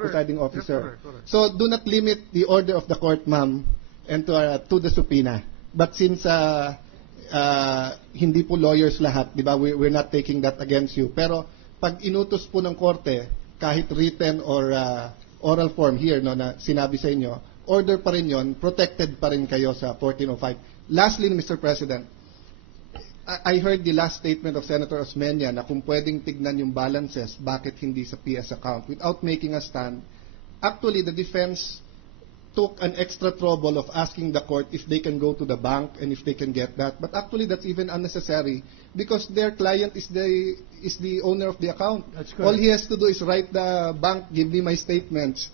Presiding officer. Correct. So do not limit the order of the court, ma'am, and to the subpoena. But since hindi po lawyers lahat, di ba, we're not taking that against you. Pero pag inutos po ng korte, kahit written or oral form here, no, na sinabi sa inyo, order pa rin yon, protected pa rin kayo sa 1405. Lastly, Mr. President, I heard the last statement of Senator Osmeña na kung pwedeng tignan yung balances, bakit hindi sa PS account without making a stand. Actually, the defense took an extra trouble of asking the court if they can go to the bank and if they can get that. But actually, that's even unnecessary because their client is the owner of the account. That's correct. All he has to do is write the bank, give me my statements.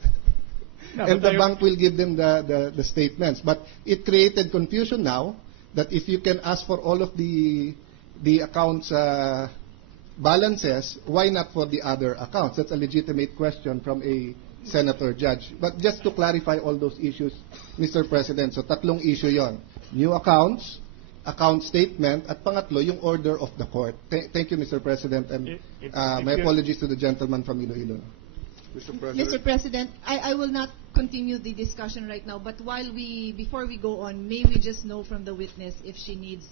No, And but the bank will give them the statements. But it created confusion now that if you can ask for all of the accounts balances, why not for the other accounts? That's a legitimate question from a senator judge. But just to clarify all those issues, Mr. President, so tatlong issue yon: new accounts, account statement, at pangatlo, yung order of the court. Thank you, Mr. President, and my apologies to the gentleman from Iloilo. Mr. President, I will not continue the discussion right now, but before we go on, may we just know from the witness if she needs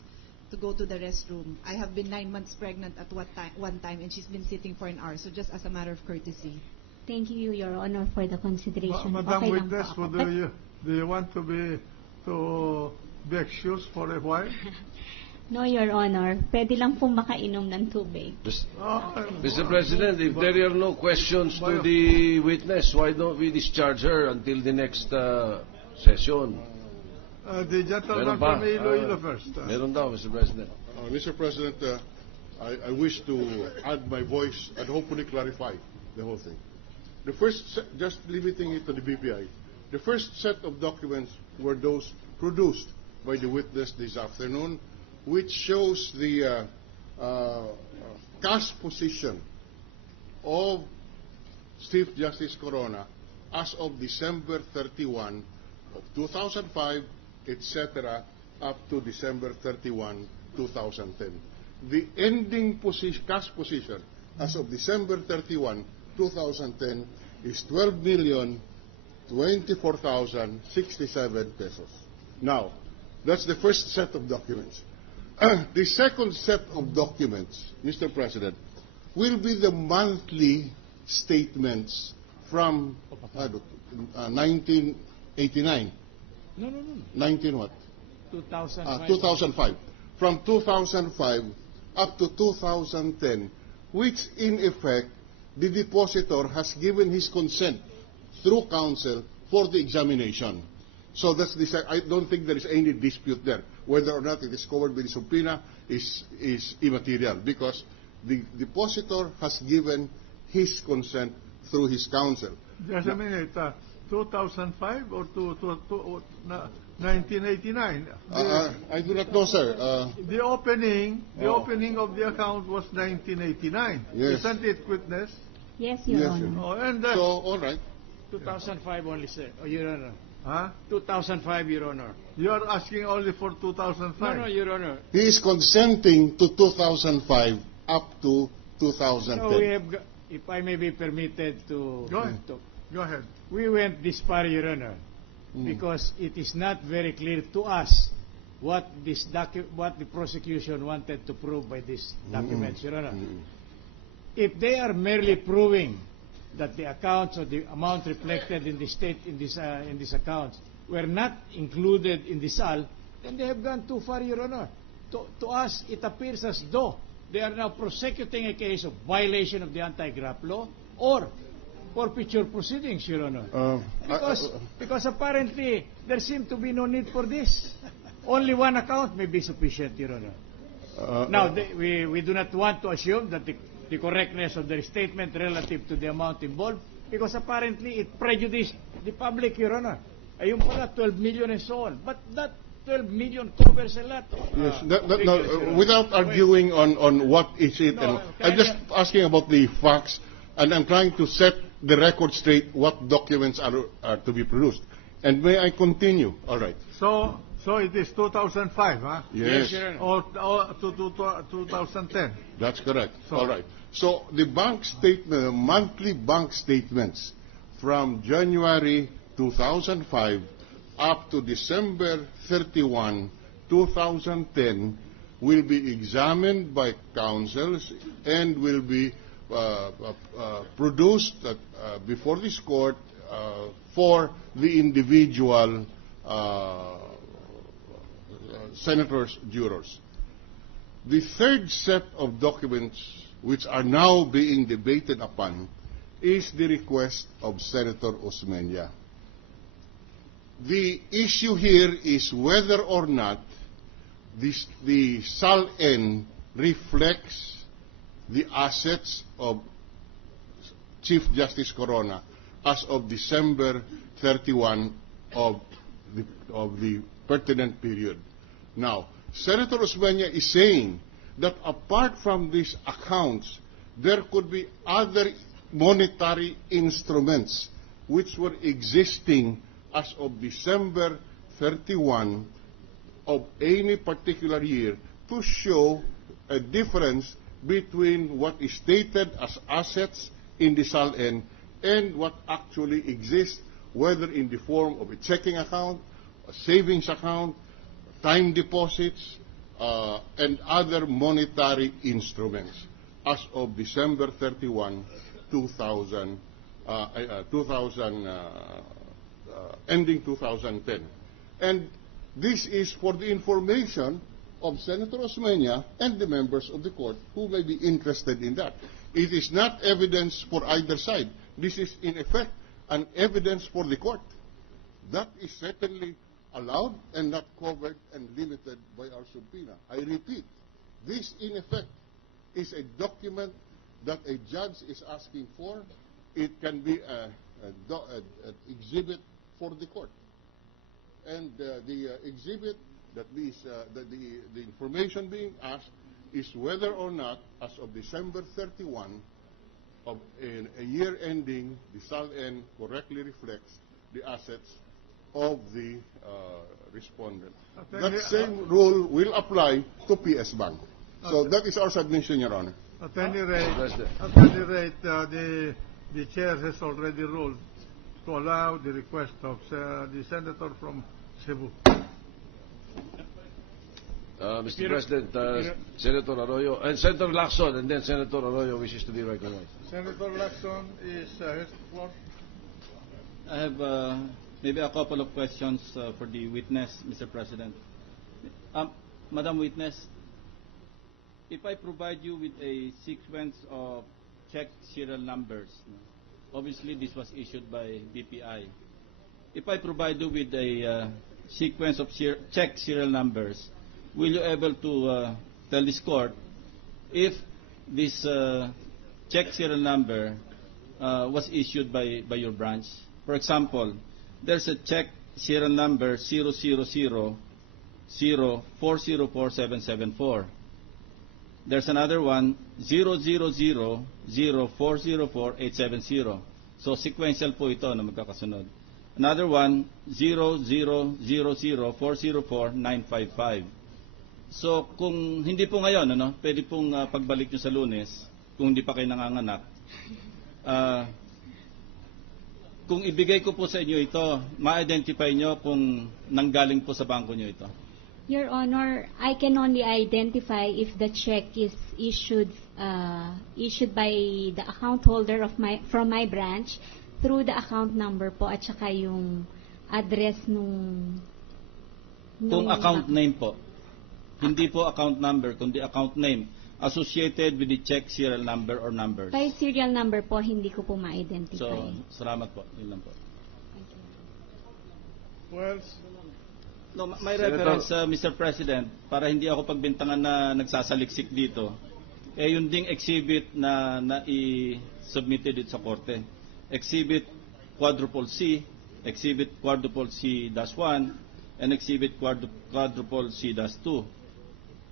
to go to the restroom. I have been 9 months pregnant at one time, and she's been sitting for an hour, so just as a matter of courtesy. Thank you, Your Honor, for the consideration. Madam Okay lang Witness, po ako. do you want to be excused for a while? No, Your Honor. Pwede lang po makainom ng tubig. Mr. President, if there are no questions to the witness, why don't we discharge her until the next session? The gentleman Meron pa? from Iloilo first. Meron daw, Mr. President. Mr. President, I wish to add my voice and hopefully clarify the whole thing. The first, just limiting it to the BPI, the first set of documents were those produced by the witness this afternoon, which shows the cash position of Chief Justice Corona as of December 31 of 2005, etc., up to December 31, 2010. The ending cash position as of December 31, 2010 is 12,024,067 pesos. Now, that's the first set of documents. The second set of documents, Mr. President, will be the monthly statements from 1989. No. 19 what? 2005. 2005. From 2005 up to 2010, which in effect, the depositor has given his consent through counsel for the examination. So that's I don't think there is any dispute there. Whether or not it is covered by the subpoena is immaterial because the depositor has given his consent through his counsel. Just a minute. 2005 or 1989? I do not know, sir. The opening of the account was 1989. Yes. Isn't it, witness? Yes, Your Yes, Honor. Oh, and So, all right. 2005 only, sir. Oh, Your Honor. huh? 2005, Your Honor. You are asking only for 2005. No, Your Honor. He is consenting to 2005 up to 2010. So we have, if I may be permitted to Go ahead. talk. Go ahead. We went this far, Your Honor, because it is not very clear to us what the prosecution wanted to prove by these documents, Your Honor. If they are merely proving that the accounts or the amount reflected in these accounts were not included in the SAL, then they have gone too far, Your Honor. To us, it appears as though they are now prosecuting a case of violation of the anti-graft law or forfeiture proceedings, Your Honor. Because apparently there seems to be no need for this. Only one account may be sufficient, Your Honor. Now, we do not want to assume that the correctness of their statement relative to the amount involved, because apparently it prejudiced the public, Your Honor. Ayun pala, 12 million and so on. But that 12 million covers a lot. Yes, without arguing on what is it, No, I'm just asking about the facts, and I'm trying to set the record straight what documents are to be produced. And may I continue? All right. So it is 2005, huh? Yes. Your Honor. Or to 2010. That's correct. So- All right. So the bank statement, monthly bank statements from January 2005 up to December 31, 2010 will be examined by councils and will be produced before this court for the individual senators' jurors. The third set of documents which are now being debated upon is the request of Senator Osmeña. The issue here is whether or not the SALN reflects the assets of Chief Justice Corona as of December 31 of the pertinent period. Now, Senator Osmeña is saying that apart from these accounts, there could be other monetary instruments which were existing as of December 31 of any particular year to show a difference between what is stated as assets in the SALN and what actually exists, whether in the form of a checking account, a savings account, time deposits, and other monetary instruments as of December 31, 2000, ending 2010. And this is for the information of Senator Osmeña and the members of the court who may be interested in that. It is not evidence for either side. This is, in effect, an evidence for the court. That is certainly allowed and not covered and limited by our subpoena. I repeat, this, in effect, is a document that a judge is asking for. It can be an exhibit for the court. And the exhibit that the information being asked is whether or not, as of December 31 of a year ending, the SALN correctly reflects the assets of the respondent. That same rule will apply to PS Bank. So that is our submission, Your Honor. At any rate, the chair has already ruled to allow the request of the senator from Cebu. Mr. President, Senator Arroyo, and Senator Lacson, and then Senator Arroyo wishes to be recognized. Senator Lacson has the floor. I have maybe a couple of questions for the witness, Mr. President. Madam Witness, if I provide you with a sequence of check serial numbers, obviously this was issued by BPI. If I provide you with a sequence of check serial numbers, will you able to tell this court if this check serial number was issued by your branch? For example, there's a check serial number 00004047774. There's another one 000040480. So sequential po ito na magkakasunod. Another one 000040495. So kung hindi po ngayon, pwede pong pagbalik nyo sa Lunes, kung hindi pa kayo nanganganak. Kung ibigay ko po sa inyo ito, ma-identify nyo kung nanggaling po sa bangko nyo ito. Your Honor, I can only identify if the check is issued by the account holder from my branch through the account number po at saka yung address nung Kung account name po. Hindi po account number, kundi account name associated with the check serial number or numbers. By serial number po, hindi ko po ma-identify. So, salamat po. Yun lang po. Well, No, may reference, Mr. President, para hindi ako pagbintangan na nagsasaliksik dito. Yung ding exhibit na i-submitted dito sa korte. Exhibit quadruple C, Exhibit quadruple C-1, and Exhibit quadruple C-2.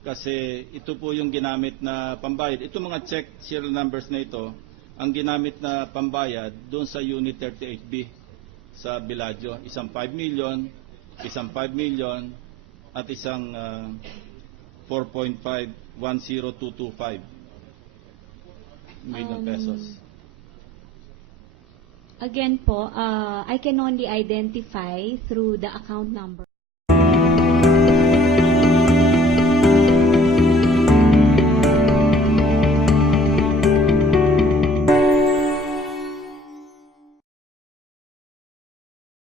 Kasi ito po yung ginamit na pambayad. Ito mga check serial numbers na ito, ang ginamit na pambayad doon sa Unit 38B sa Bellagio. Isang 5 million, isang 5 million, at isang 4.510225 million pesos. Again po, I can only identify through the account number.